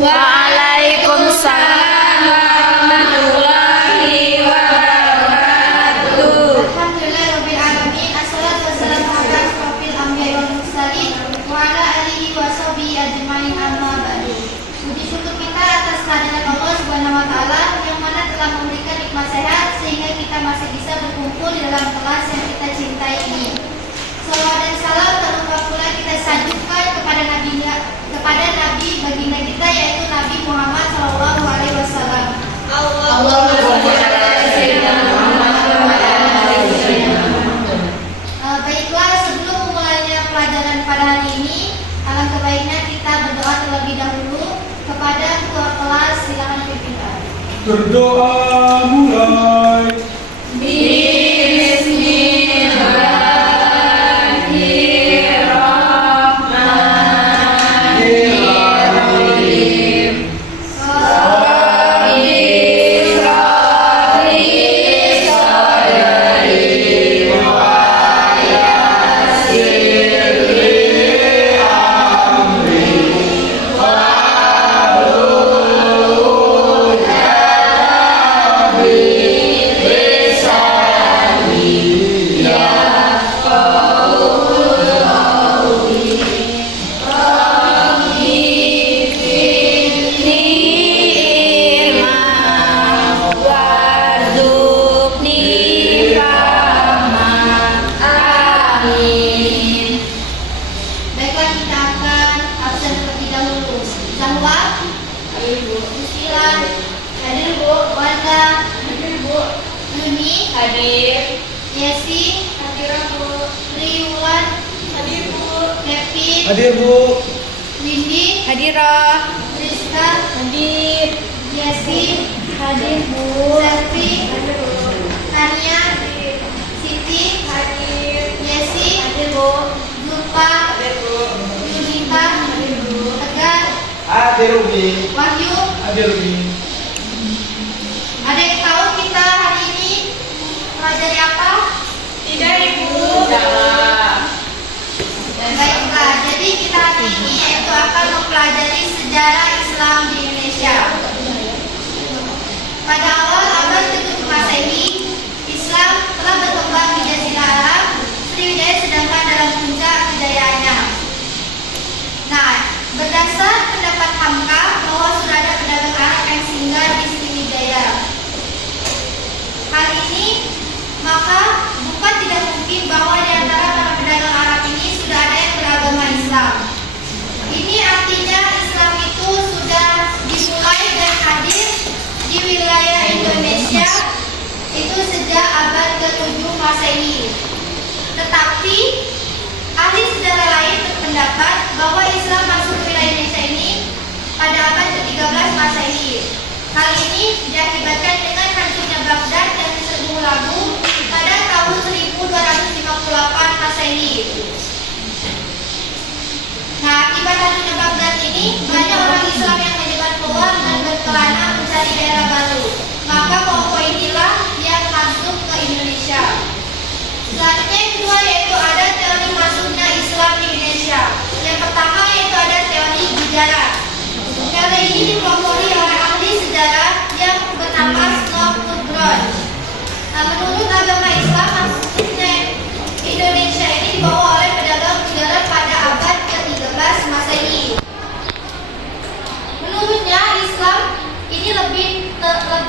Waalaikumsalam warahmatullahi wabarakatuh. Alhamdulillahirabbil alamin. Assalatu wassalamu ala asyrofil anbiya'i wal mursalin wa ala alihi wa sahbihi ajmain, amma ba'du. Puji syukur kita atas kehadiran Allah Subhanahu wa taala yang mana telah memberikan nikmat sehat sehingga kita masih bisa berkumpul di dalam kelas yang kita cintai ini. Salawat dan salam tak lupa pula kita sanjungkan kepada Nabi baginda kita, yaitu Nabi Muhammad sallallahu alaihi wasallam. Allahumma shalli ala sayyidina Muhammad wa ala ali sayyidina Muhammad. Baiklah, sebelum memulainya pelajaran pada hari ini, alangkah baiknya kita berdoa terlebih dahulu kepada ketua kelas. Silakan pimpinkan. Berdoa mulai. Baiklah, kita akan absen terlebih dahulu. Zahwa, hadir Bu. Musila, hadir Bu. Wanda, hadir Bu. Yuni, hadir. Yesi, hadir Bu. Riwan, hadir Bu. Kevin, Hadir Bu. Windy, Hadirah. Rizka, Hadir. Yesi, hadir Bu. Selvi, hadir Bu. Tania, hadir. Siti, hadir. Yesi, hadir Bu. Zulfa, hadir Bu. Yunita, hadir Bu. Tegar, Hadir Umi. Wahyu. Hadir Umi. Ada yang tahu kita hari ini pelajari apa? Tidak, Ibu. Baiklah, jadi kita hari ini yaitu akan mempelajari sejarah Islam di Indonesia. Pada awal abad ke-7 Masehi, Islam telah berkembang di Jazirah Arab. Sriwijaya sedangkan dalam puncak kejayaannya. Nah, berdasar pendapat Hamka bahwa sudah ada pedagang Arab yang singgah di Sriwijaya. Hal ini maka bukan tidak mungkin bahwa di antara para pedagang Arab ini sudah ada yang beragama Islam. Ini artinya Islam itu sudah dimulai dan hadir di wilayah Indonesia itu sejak abad ke-7 Masehi. Tetapi ahli sejarah lain berpendapat bahwa Islam masuk ke wilayah Indonesia ini pada abad ke-13 Masehi. Hal ini diakibatkan dengan hancurnya Baghdad dan diserbu Labu pada tahun 1258 Masehi. Nah, akibat hancurnya Baghdad ini, banyak orang Islam yang menyebar keluar dan berkelana mencari daerah baru. Maka kelompok inilah yang masuk ke Indonesia. Selanjutnya yang kedua yaitu ada teori masuknya Islam di Indonesia. Yang pertama yaitu ada teori Gujarat. Teori ini dipelopori oleh ahli sejarah yang bernama Snowford. Nah, menurut agama Islam masuknya Indonesia ini dibawa oleh pedagang Gujarat pada abad ke-13 Masehi. Menurutnya Islam ini lebih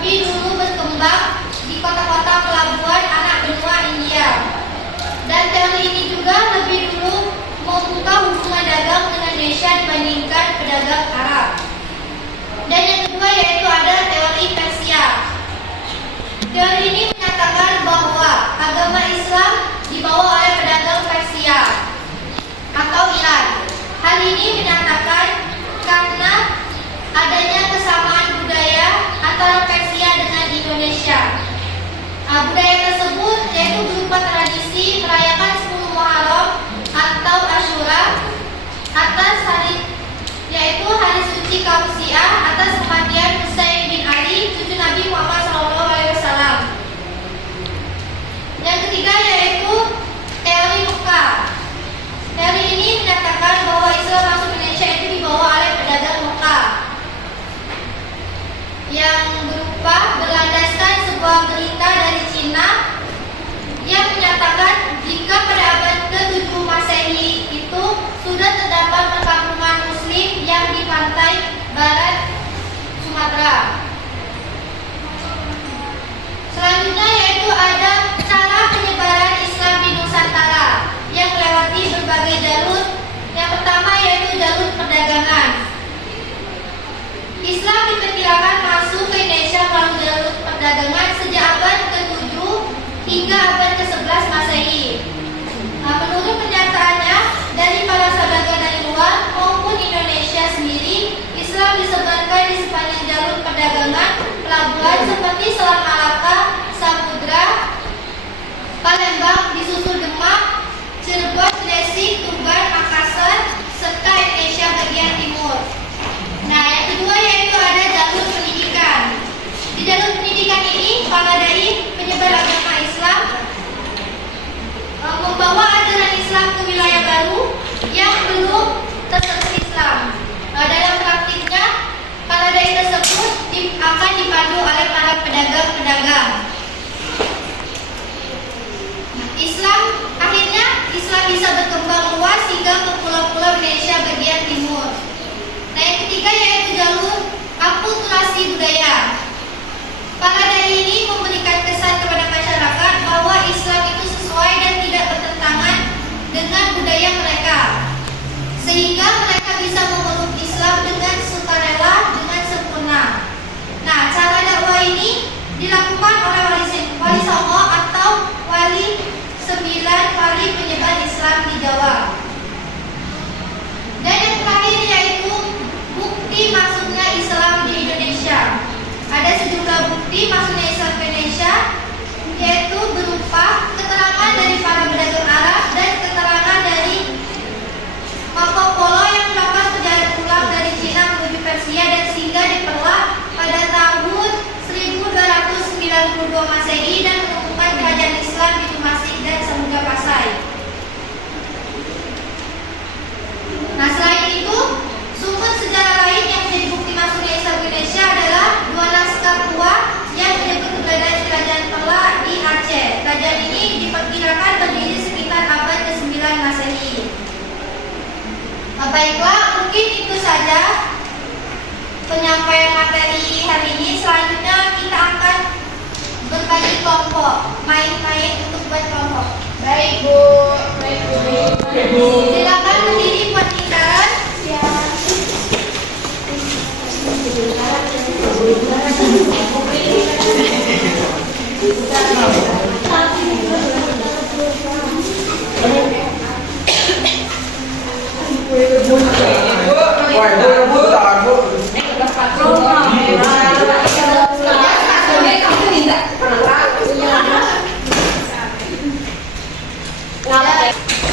dulu berkembang di kota-kota pelabuhan anak benua India. Dan teori ini juga lebih dulu membuka hubungan dagang dengan Indonesia dibandingkan pedagang Arab. Dan yang kedua yaitu ada teori Persia. Teori ini menyatakan bahwa agama Islam dibawa oleh pedagang Persia atau Iran. Hal ini menyatakan karena adanya kesamaan budaya antara Persia dengan Indonesia. Budaya tersebut yaitu berupa tradisi merayakan 10 Muharram atau Asyura atas hari yaitu hari suci kaum Syiah atas kematian Husain bin Ali cucu Nabi Muhammad SAW. Yang ketiga yaitu yang berupa berlandaskan sebuah berita dari Cina yang menyatakan jika pada abad ke-7 Masehi itu sudah terdapat perkampungan Muslim yang di pantai barat Sumatera. Selanjutnya yaitu ada cara penyebaran Islam di Nusantara yang melewati berbagai jalur. Yang pertama yaitu jalur perdagangan. Islam diperkirakan masuk ke Indonesia melalui jalur perdagangan sejak abad ke-7 hingga abad ke-11 Masehi. Nah, menurut pernyataannya dari para saudagar dari luar maupun Indonesia sendiri, Islam disebarkan di sepanjang jalur perdagangan pelabuhan seperti Selat Malaka, Samudra, Palembang, disusul Demak, Cirebon, Gresik, Tuban, Makassar, serta Indonesia bagian timur. Nah, yang kedua yaitu ada jalur pendidikan. Di jalur pendidikan ini, para dai penyebar agama Islam membawa ajaran Islam ke wilayah baru yang belum tersentuh Islam. Nah, dalam praktiknya, para dai tersebut akan dipandu oleh para pedagang-pedagang. Islam bisa berkembang luas hingga ke pulau-pulau Indonesia bagian timur. Nah, yang ketiga yaitu jalur akulturasi budaya. Para dai ini memberikan kesan kepada masyarakat bahwa Islam itu sesuai dan tidak bertentangan dengan budaya mereka, sehingga mereka bisa memeluk Islam dengan sukarela, dengan sempurna. Nah, cara dakwah ini dilakukan oleh Wali Songo atau Wali 9 wali penyebar Islam di Jawa. Dan yang terakhir yaitu bukti masuknya Islam di Indonesia. Ada sejumlah bukti masuknya Islam ke Indonesia, yaitu berupa keterangan dari para pedagang Arab dan keterangan dari Marco Polo yang melakukan perjalanan pulang dari Cina menuju Persia dan singgah di Perak pada tahun 1292 Masehi dan menemukan kerajaan Islam di Tumasik dan Samudra Pasai. Nah, selain itu, sumber sejarah lain yang menjadi bukti masuknya Islam ke Indonesia adalah dua naskah tua yang menyebut keberadaan kerajaan Perak di Aceh. Kerajaan ini diperkirakan berdiri sekitar abad ke-9 Masehi. Nah, baiklah, mungkin itu saja penyampaian materi hari ini. Selanjutnya kita akan berbagi kelompok, main-main untuk buat kelompok. Baik, Bu. Silakan berdiri buat lingkaran.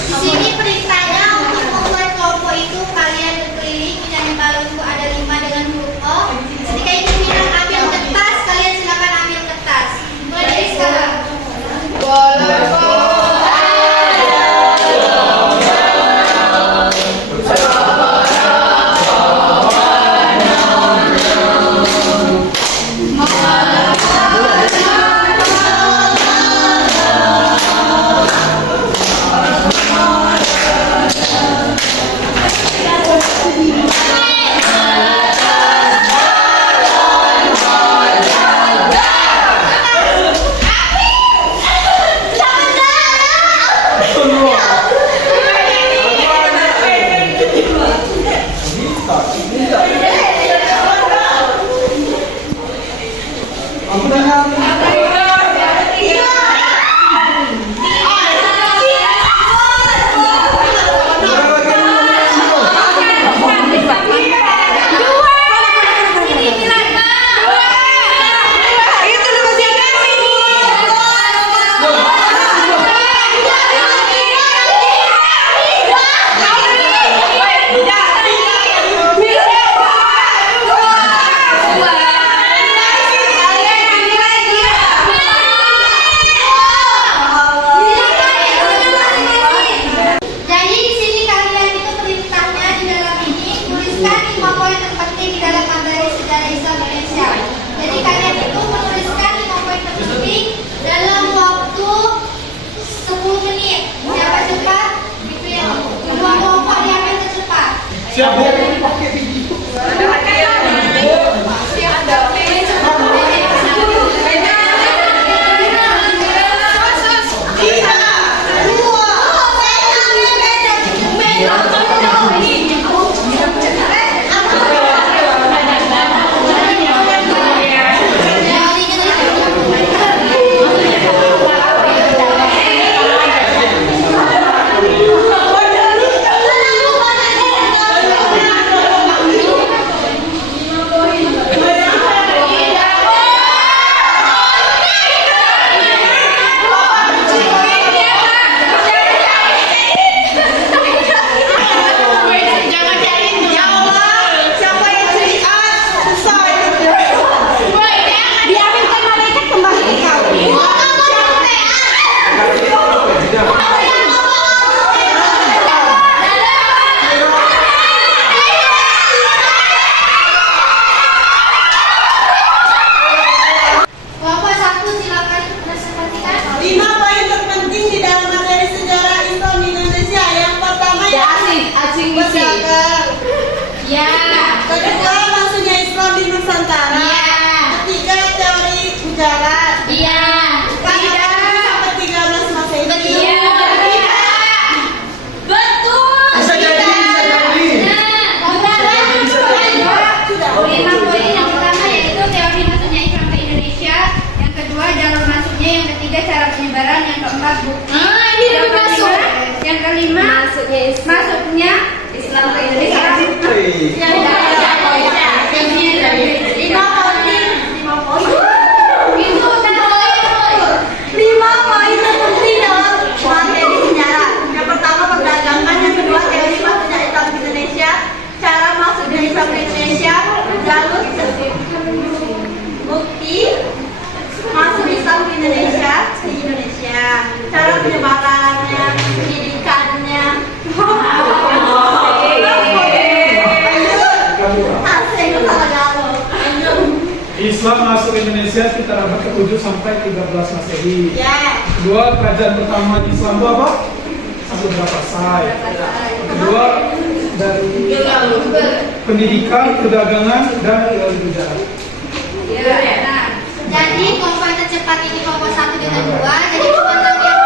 Di sini perintahnya berdagang. Ya. Kedua, masuknya Islam di Nusantara. Iya. Ketiga, teori Gujarat. Iya. Pada sampai 13 Masehi. Iya. Betul. Bisa jadi, bisa jadi. Sudah. 5 poin yang pertama yaitu teori masuknya Islam ke Indonesia, yang kedua jalur masuknya, yang ketiga cara penyebaran, yang keempat bukti. Ini yang udah masuk. yang kelima masuknya Islam ke Indonesia. Yang lima poin. Itu udah Lima poin terpenting dalam materi sejarah. Yang pertama perdagangan, yang kedua teori masuknya Islam ke Indonesia, cara masuknya Islam ke Indonesia, jalur bukti masuk Islam ke Indonesia, cara penyebarannya, pendidikannya. Asing salah galau. Islam masuk Indonesia sekitar abad ke-7 sampai 13 Masehi. Ya. Kedua, kerajaan pertama di Islam itu apa? Samudra Pasai. Kedua, dari pendidikan, perdagangan, dan teori Gujarat. Nah, jadi kelompok tercepat ini kelompok 1 dengan 2. Jadi kelompok yang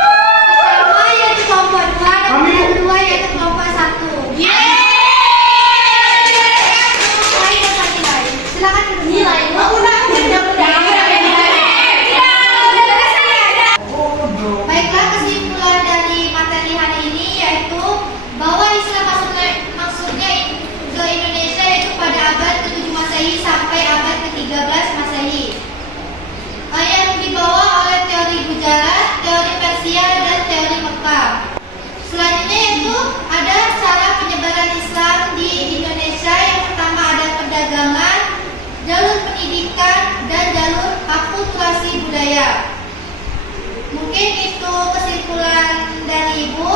pertama yaitu kelompok 2 dan kelompok kedua yaitu kelompok 1. Silakan Nilai menggunakan Baiklah, kesimpulan dari materi hari ini yaitu bahwa Islam maksudnya ke Indonesia yaitu pada abad ke-7 Masehi sampai abad ke-13 Masehi. Yang dibawa oleh teori Gujarat, teori Persia, dan teori Mekah. Selanjutnya yaitu ada cara penyebaran Islam di Indonesia. Yang pertama ada perdagangan, jalur pendidikan, dan jalur akulturasi budaya. Mungkin itu kesimpulan dari Ibu.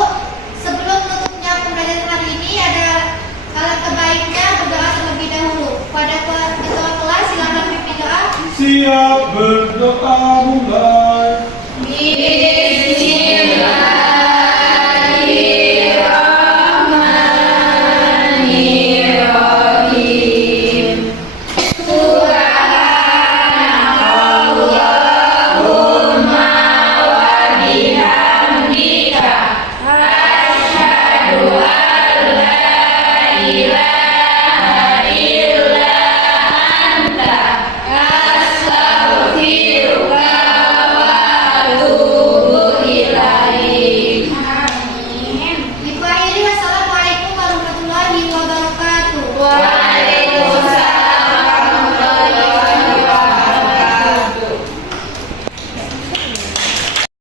Sebelum tutupnya pembelajaran hari ini ada alangkah baiknya berdoa terlebih dahulu. Pada ketua kelas silakan pimpin doa. Siap berdoa mulai.